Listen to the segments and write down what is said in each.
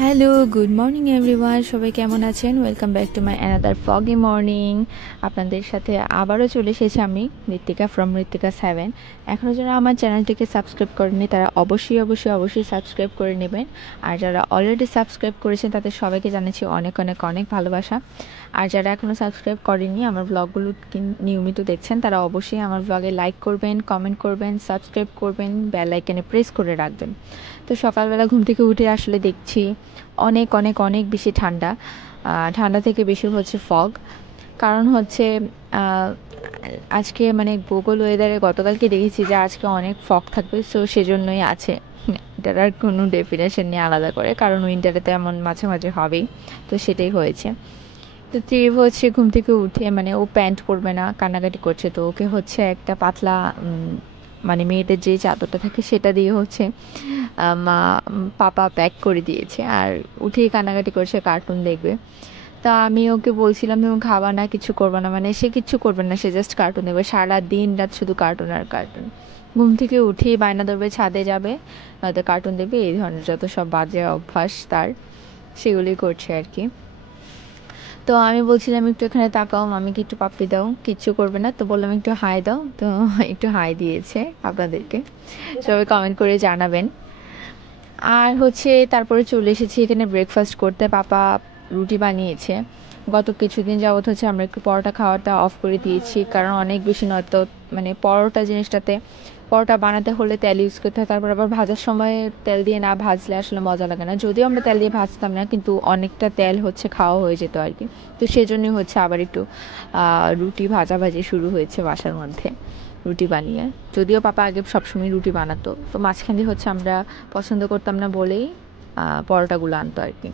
Hello, good morning everyone. সবাই কেমন আছেন? Welcome back to my another foggy morning. আপনাদের সাথে আবারও চলে এসেছি আমি, ঋত্বিকা ফ্রম ঋত্বিকা 7। এখনও যারা আমার চ্যানেলটিকে সাবস্ক্রাইব করেননি তারা অবশ্যই সাবস্ক্রাইব করে নেবেন। আর যারা অলরেডি সাবস্ক্রাইব করেছেন তাদের সবাইকে জানাচ্ছি অনেক অনেক অনেক ভালোবাসা। আর যারা এখনও সাবস্ক্রাইব করেননি, আমার ব্লগগুলো নিয়মিত দেখছেন, তারা অবশ্যই আমার ব্লগে লাইক করবেন, কমেন্ট করবেন, সাবস্ক্রাইব করবেন, বেল আইকনে প্রেস করে রাখবেন। তো সকালবেলা ঘুম থেকে উঠে আসলে দেখছি অনেক অনেক অনেক বেশি ঠান্ডা। ঠান্ডা থেকে বেশি হচ্ছে ফগ। কারণ হচ্ছে আজকে মানে গুগল ওয়েদারে গতকালকে দেখেছি যে আজকে অনেক ফগ থাকবে, সো সেজন্যই আছে। এটার আর কোনো ডেফিনেশন নেই আলাদা করে, কারণ উইন্টারে তো এমন মাঝে মাঝে হবেই, তো সেটাই হয়েছে। তো ত্রিভ হচ্ছে ঘুম থেকে উঠে মানে ও প্যান্ট পরবে না, কান্নাকাটি করছে, তো ওকে হচ্ছে একটা পাতলা মানে মেয়েদের যে চাদরটা থাকে সেটা দিয়ে হচ্ছে মা পাপা প্যাক করে দিয়েছে। আর উঠেই কান্নাকাটি করছে, কার্টুন দেখবে। তা আমি ওকে বলছিলাম তুমি খাবা না, কিছু করবে না, মানে সে কিচ্ছু করবে না, সে জাস্ট কার্টুন দেখবে, সারা দিন রাত শুধু কার্টুন আর কার্টুন। ঘুম থেকে উঠেই বায়না ধরবে ছাদে যাবে, নয়তো কার্টুন দেখবে, এই ধরনের যত সব বাজে অভ্যাস তার, সেগুলি করছে আর কি। তো আমি বলছিলাম একটু এখানে তাকাও, মামিকে একটু পাপ্পি দাও, কিচ্ছু করবে না, তো বললাম একটু হাই দাও, তো একটু হাই দিয়েছে আপনাদেরকে। সবাই কমেন্ট করে জানাবেন। আর হচ্ছে তারপরে চলে এসেছি এখানে ব্রেকফাস্ট করতে। পাপা রুটি বানিয়েছে। গত কিছুদিন যাবত হচ্ছে আমরা একটু পরোটা খাওয়াটা অফ করে দিয়েছি, কারণ অনেক বেশি নয়তো মানে পরোটা জিনিসটাতে পরোটা বানাতে হলে তেল ইউজ করতে হয়, তারপর আবার ভাজার সময় তেল দিয়ে না ভাজলে আসলে মজা লাগে না। যদিও আমরা তেল দিয়ে ভাজতাম না, কিন্তু অনেকটা তেল হচ্ছে খাওয়া হয়ে যেত আর কি। তো সেজন্যই হচ্ছে আবার একটু রুটি ভাজাভাজি শুরু হয়েছে বাসার মধ্যে, রুটি বানিয়ে। যদিও পাপা আগে সবসময় রুটি বানাতো, তো মাঝখানে হচ্ছে আমরা পছন্দ করতাম না বলেই পরোটাগুলো আনতো আর কি।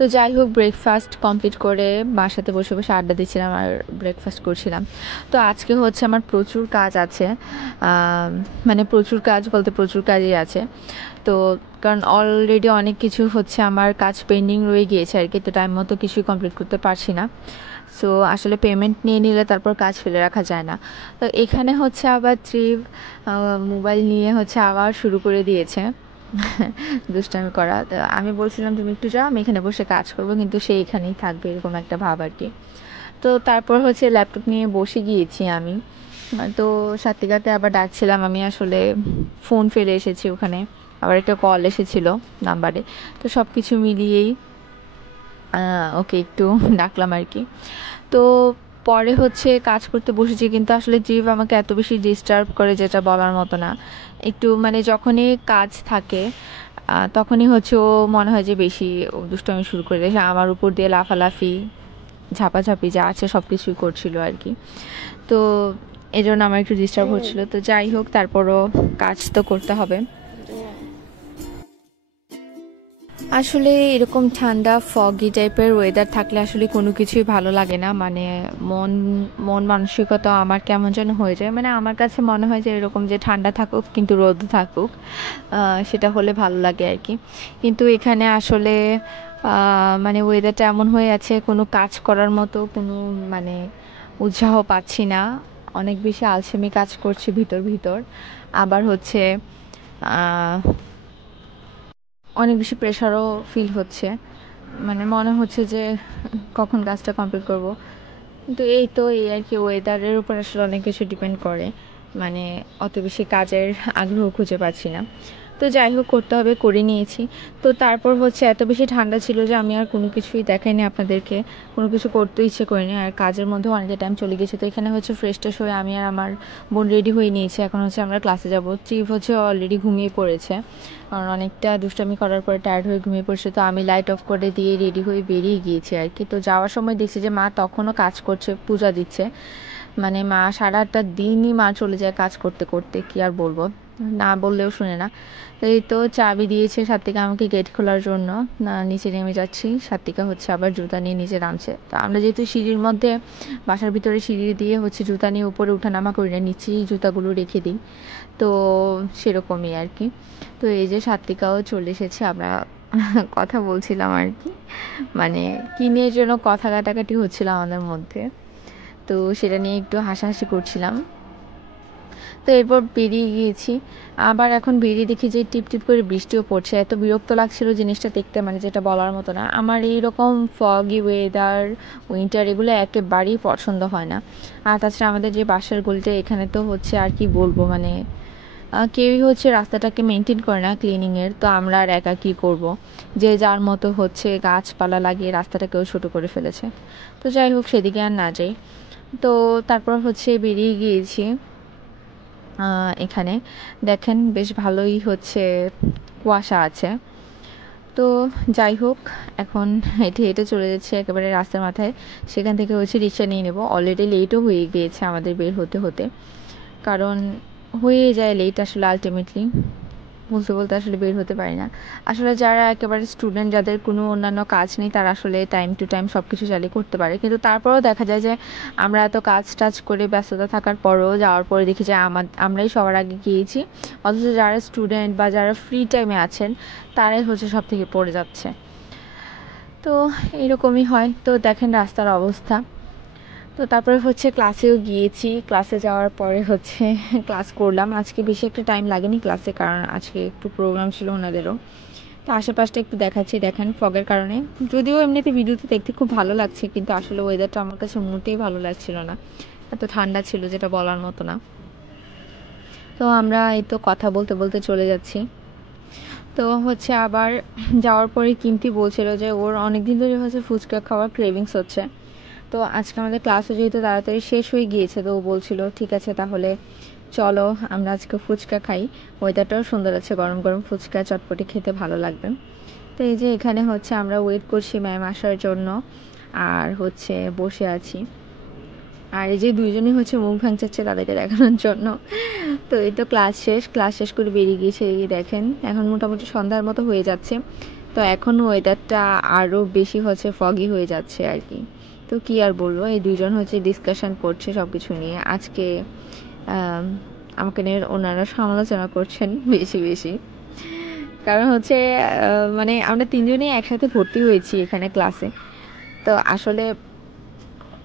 তো যাই হোক, ব্রেকফাস্ট কমপ্লিট করে বাসাতে বসে বসে আড্ডা দিচ্ছিলাম আর ব্রেকফাস্ট করছিলাম। তো আজকে হচ্ছে আমার প্রচুর কাজ আছে, মানে প্রচুর কাজ বলতে প্রচুর কাজই আছে। তো কারণ অলরেডি অনেক কিছু হচ্ছে আমার কাজ পেন্ডিং রয়ে গিয়েছে আর কি, তো টাইম মতো কিছুই কমপ্লিট করতে পারছি না। সো আসলে পেমেন্ট নিয়ে নিলে তারপর কাজ ফেলে রাখা যায় না। তো এখানে হচ্ছে আবার ত্রিভ মোবাইল নিয়ে হচ্ছে আবার শুরু করে দিয়েছে দুষ্টামি করা। তো আমি বলছিলাম তুমি একটু যাও, আমি এখানে বসে কাজ করবো, কিন্তু সে এখানেই থাকবে এরকম একটা ভাব আর কি। তো তারপর হচ্ছে ল্যাপটপ নিয়ে বসে গিয়েছি আমি। তো সাত্বিকাতে আবার ডাকছিলাম, আমি আসলে ফোন ফেলে এসেছি ওখানে, আবার একটা কল এসেছিল নাম্বারে। তো সব কিছু মিলিয়েই ওকে একটু ডাকলাম আর কি। তো পরে হচ্ছে কাজ করতে বসেছি, কিন্তু আসলে জীব আমাকে এত বেশি ডিস্টার্ব করে যেটা বলার মতো না। একটু মানে যখনই কাজ থাকে তখনই হচ্ছে ও মনে হয় যে বেশি দুষ্টুমি শুরু করে দেয়, আমার উপর দিয়ে লাফালাফি ঝাপাঝাপি যা আছে সব কিছুই করছিল আর কি। তো এই জন্য আমার একটু ডিস্টার্ব হচ্ছিলো। তো যাই হোক, তারপরও কাজ তো করতে হবে। আসলে এরকম ঠান্ডা ফগি টাইপের ওয়েদার থাকলে আসলে কোনো কিছুই ভালো লাগে না, মানে মন মন মানসিকতা আমার কেমন যেন হয়ে যায়। মানে আমার কাছে মনে হয় যে এরকম যে ঠান্ডা থাকুক কিন্তু রোদ থাকুক, সেটা হলে ভালো লাগে আর কি। কিন্তু এখানে আসলে মানে ওয়েদারটা এমন হয়ে আছে, কোনো কাজ করার মতো কোনো মানে উৎসাহ পাচ্ছি না। অনেক বেশি আলসেমি কাজ করছে ভিতর ভিতর। আবার হচ্ছে অনেক বেশি প্রেশারও ফিল হচ্ছে, মানে মনে হচ্ছে যে কখন কাজটা কমপ্লিট করব। কিন্তু এই আর কি, ওয়েদারের উপর আসলে অনেক কিছু ডিপেন্ড করে, মানে অত বেশি কাজের আগ্রহ খুঁজে পাচ্ছি না। তো যাই হোক, করতে হবে, করে নিয়েছি। তো তারপর হচ্ছে এত বেশি ঠান্ডা ছিল যে আমি আর কোনো কিছুই দেখাইনি আপনাদেরকে, কোনো কিছু করতে ইচ্ছে করিনি, আর কাজের মধ্যেও অনেকটা টাইম চলে গেছে। তো এখানে হচ্ছে ফ্রেশ ট্রেশ হয়ে আমি আর আমার বোন রেডি হয়ে নিয়েছি, এখন হচ্ছে আমরা ক্লাসে যাব। চিফ হচ্ছে অলরেডি ঘুমিয়ে পড়েছে, কারণ অনেকটা দুষ্টামি করার পরে টায়ার্ড হয়ে ঘুমিয়ে পড়ছে। তো আমি লাইট অফ করে দিয়ে রেডি হয়ে বেরিয়ে গিয়েছি আর কি। তো যাওয়ার সময় দেখছি যে মা তখনও কাজ করছে, পূজা দিচ্ছে। মানে মা সারাটা দিনই মা চলে যায় কাজ করতে করতে, কি আর বলবো, না বললেও শুনে না। তো এই তো চাবি দিয়েছে সাত্বিকা আমাকে গেট খোলার জন্য, নিচে নেমে যাচ্ছি। সাত্বিকা হচ্ছে আবার জুতা নিয়ে নিচে নামছে। তো আমরা যেহেতু সিঁড়ির মধ্যে, বাসার ভিতরে সিঁড়ি দিয়ে হচ্ছে জুতা নিয়ে উপরে উঠানামা করি না, নিচেই জুতাগুলো রেখে দিই, তো সেরকমই আর কি। তো এই যে সাত্বিকাও চলে এসেছে, আমরা কথা বলছিলাম আর কি, মানে কি নিয়ে যেন কথা কাটাকাটি হচ্ছিল আমাদের মধ্যে, তো সেটা নিয়ে একটু হাসাহাসি করছিলাম। তো এরপর বেরিয়ে গিয়েছি। আবার এখন বেরিয়ে দেখি যে টিপ টিপ করে বৃষ্টিও পড়ছে। এত বিরক্ত লাগছিল জিনিসটা দেখতে, মানে যেটা বলার মতো না। আমার এইরকম ফগি ওয়েদার, উইন্টার এগুলো একেবারেই পছন্দ হয় না। আর তাছাড়া আমাদের যে বাসার গলিটা, এখানে তো হচ্ছে আর কি বলবো, মানে কেউই হচ্ছে রাস্তাটাকে মেনটেন করে না ক্লিনিংয়ের। তো আমরা আর একা কী করব, যে যার মতো হচ্ছে গাছপালা লাগিয়ে রাস্তাটাকেও ছোটো করে ফেলেছে। তো যাই হোক, সেদিকে আর না যাই। তো তারপর হচ্ছে বেরিয়ে গিয়েছি। এখানে দেখেন বেশ ভালোই হচ্ছে কুয়াশা আছে। তো যাই হোক, এখন হেঁটে হেঁটে চলে যাচ্ছে একেবারে রাস্তার মাথায়। সেখান থেকে হচ্ছে রিক্সা নিয়ে নেব। অলরেডি লেটও হয়ে গিয়েছে আমাদের বের হতে হতে, কারণ হয়ে যায় লেট আসলে আলটিমেটলি। বলতে বলতে আসলে বের হতে পারি না। আসলে যারা একেবারে স্টুডেন্ট, যাদের কোনো অন্যান্য কাজ নেই, তারা আসলে টাইম টু টাইম সব কিছু চালিয়ে করতে পারে। কিন্তু তারপরেও দেখা যায় যে আমরা এত কাজ টাজ করে ব্যস্ততা থাকার পরেও যাওয়ার পরে দেখি যে আমরাই সবার আগে গিয়েছি, অথচ যারা স্টুডেন্ট বা যারা ফ্রি টাইমে আছেন তারাই হচ্ছে সব থেকে পড়ে যাচ্ছে। তো এরকমই হয়। তো দেখেন রাস্তার অবস্থা। তো তারপরে হচ্ছে ক্লাসেও গিয়েছি। ক্লাসে যাওয়ার পরে হচ্ছে ক্লাস করলাম। আজকে বেশি একটা টাইম লাগেনি ক্লাসে, কারণ আজকে একটু প্রোগ্রাম ছিল ওনাদেরও। তো আশেপাশটা একটু দেখাচ্ছি, দেখেন ফগের কারণে। যদিও এমনিতে ভিডিওতে দেখতে খুব ভালো লাগছে, কিন্তু আসলে ওয়েদারটা আমার কাছে মোটেই ভালো লাগছিল না। এত ঠান্ডা ছিল যেটা বলার মতো না। তো আমরা এই তো কথা বলতে বলতে চলে যাচ্ছি। তো হচ্ছে আবার যাওয়ার পরে কিমতি বলছিল যে ওর অনেকদিন ধরে হচ্ছে ফুচকা খাওয়ার ক্রেভিংস হচ্ছে। তো আজকে আমাদের ক্লাসও যেহেতু তাড়াতাড়ি শেষ হয়ে গিয়েছে, তো ও বলছিল ঠিক আছে তাহলে চলো আমরা আজকে ফুচকা খাই। ওয়েদারটাও সুন্দর আছে, গরম গরম ফুচকা চটপটি খেতে ভালো লাগবে। তো এই যে এখানে হচ্ছে আমরা ওয়েট করছি ম্যাম আসার জন্য, আর হচ্ছে বসে আছি। আর এই যে দুইজনই হচ্ছে মুখ ভাঙচাচ্ছে তাদেরকে দেখানোর জন্য। তো এই তো ক্লাস শেষ করে বেরিয়ে গিয়েছে। এই দেখেন এখন মোটামুটি সন্ধ্যার মতো হয়ে যাচ্ছে। তো এখন ওয়েদারটা আরও বেশি হচ্ছে ফগি হয়ে যাচ্ছে আর কি। তো কি আর বলবো, এই দুইজন হচ্ছে ডিসকাশন করছে সব কিছু নিয়ে। আজকে আমাকে নিয়ে ওনারা সমালোচনা করছেন বেশি বেশি, কারণ হচ্ছে মানে আমরা তিনজনেই একসাথে ভর্তি হয়েছি এখানে ক্লাসে। তো আসলে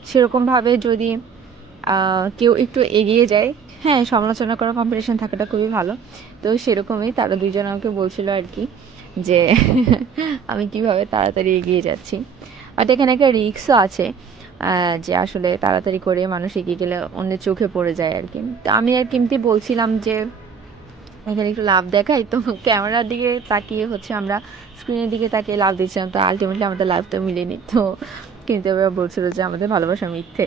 সেরকমভাবে যদি কেউ একটু এগিয়ে যায়, হ্যাঁ সমালোচনা করা কম্পিটিশন থাকাটা খুবই ভালো। তো সেরকমই তারা দুজন আমাকে বলছিল আর কি, যে আমি কিভাবে তাড়াতাড়ি এগিয়ে যাচ্ছি। বাট এখানে একটা রিস্কও আছে, যে আসলে তাড়াতাড়ি করে মানুষ এগিয়ে গেলে অন্যের চোখে পড়ে যায় আর কি। তো আমি আর কিমতি বলছিলাম যে এখানে একটু লাভ দেখাই, তো ক্যামেরার দিকে তাকিয়ে হচ্ছে আমরা স্ক্রিনের দিকে তাকিয়ে লাভ দিচ্ছিলাম। তো আলটিমেটলি আমাদের লাভ তো মিলেনি। তো কিন্তু এবার বলছিল যে আমাদের ভালোবাসা মিথ্যে।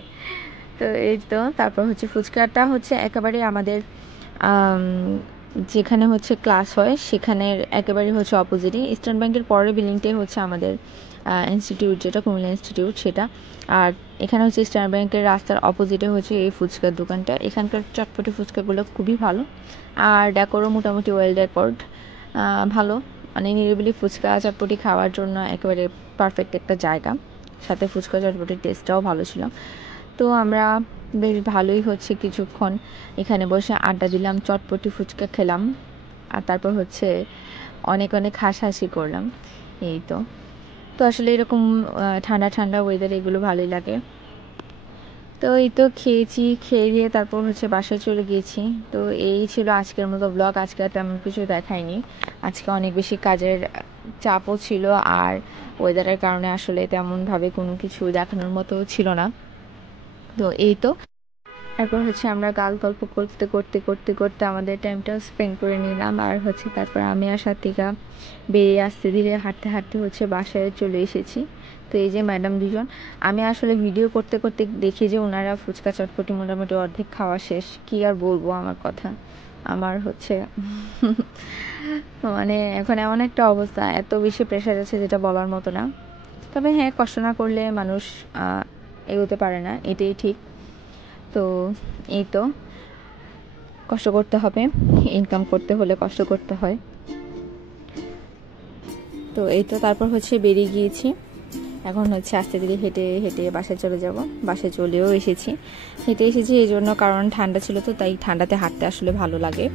তো এই তো তারপর হচ্ছে ফুচকাটা হচ্ছে একেবারে আমাদের যেখানে হচ্ছে ক্লাস হয় সেখানের একেবারে হচ্ছে অপোজিটে, ইস্টার্ন ব্যাংকের পরের বিল্ডিংটাই হচ্ছে আমাদের ইনস্টিটিউট, যেটা কুমিল্লা ইনস্টিটিউট সেটা। আর এখানে হচ্ছে ইস্টার্ন ব্যাংকের রাস্তার অপোজিটে হচ্ছে এই ফুচকার দোকানটা। এখানকার চটপটি ফুচকাগুলো খুবই ভালো, আর ডেকোরও মোটামুটি ওয়েল ডেকোরড, ভালো। মানে নিরিবিলি ফুচকা চটপটি খাওয়ার জন্য একেবারে পারফেক্ট একটা জায়গা। সাথে ফুচকা চটপটির টেস্টটাও ভালো ছিল। তো আমরা বেশ ভালোই হচ্ছে কিছুক্ষণ এখানে বসে আড্ডা দিলাম, চটপটি ফুচকা খেলাম, আর তারপর হচ্ছে অনেক অনেক হাসাহাসি করলাম। এই তো। তো আসলে এরকম ঠান্ডা ঠান্ডা ওয়েদার এগুলো ভালোই লাগে। তো এই তো খেয়েছি, খেয়ে দিয়ে তারপর হচ্ছে বাসায় চলে গিয়েছি। তো এই ছিল আজকের মতো ব্লগ। আজকে আর তেমন কিছু দেখাইনি। আজকে অনেক বেশি কাজের চাপও ছিল, আর ওয়েদারের কারণে আসলে তেমনভাবে কোনো কিছু দেখানোর মতো ছিল না। তো এই তো তারপর হচ্ছে আমরা গল্প করতে করতে করতে করতে আমাদের টাইমটা স্পেন্ড করে নিলাম। আর হচ্ছে তারপর আমি আর সাত্বিকা বেরিয়ে আসতে ধীরে হাঁটতে হাঁটতে হচ্ছে বাসায় চলে এসেছি। তো এই যে ম্যাডাম দুজন, আমি আসলে ভিডিও করতে করতে দেখি যে ওনারা ফুচকা চটপটি মোটামুটি অর্ধেক খাওয়া শেষ। কি আর বলবো আমার কথা, আমার হচ্ছে মানে এখন এমন একটা অবস্থা, এত বেশি প্রেশার আছে যেটা বলার মতো না। তবে হ্যাঁ, কষ্ট না করলে মানুষ এগোতে পারে না, এটাই ঠিক। তো এই তো কষ্ট করতে হবে, ইনকাম করতে হলে কষ্ট করতে হয়। তো এই তো তারপর হচ্ছে বেরিয়ে গিয়েছি। এখন হচ্ছে আস্তে ধীরে হেঁটে হেঁটে বাসায় চলে যাব। বাসায় চলেও এসেছি। হেঁটে এসেছি এই জন্য কারণ ঠান্ডা ছিল, তো তাই ঠান্ডাতে হাঁটতে আসলে ভালো লাগে,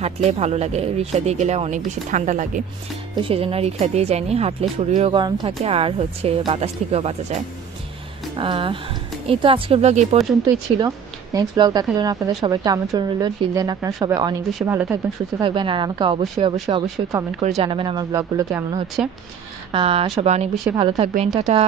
হাঁটলে ভালো লাগে। রিক্সা দিয়ে গেলে অনেক বেশি ঠান্ডা লাগে, তো সেজন্য রিক্সা দিয়ে যাইনি। হাঁটলে শরীরও গরম থাকে, আর হচ্ছে বাতাস থেকেও বাঁচা যায়। এই তো আজকের ব্লগ এই পর্যন্তই ছিল। নেক্সট ব্লগ দেখার জন্য আপনাদের সবাইকে আমন্ত্রণ রইল। টিল দেন আপনারা সবাই অনেক বেশি ভালো থাকবেন, সুস্থ থাকবেন, আর আমাকে অবশ্যই অবশ্যই অবশ্যই কমেন্ট করে জানাবেন আমার ব্লগগুলো কেমন হচ্ছে। সবাই অনেক বেশি ভালো থাকবেন। টাটা।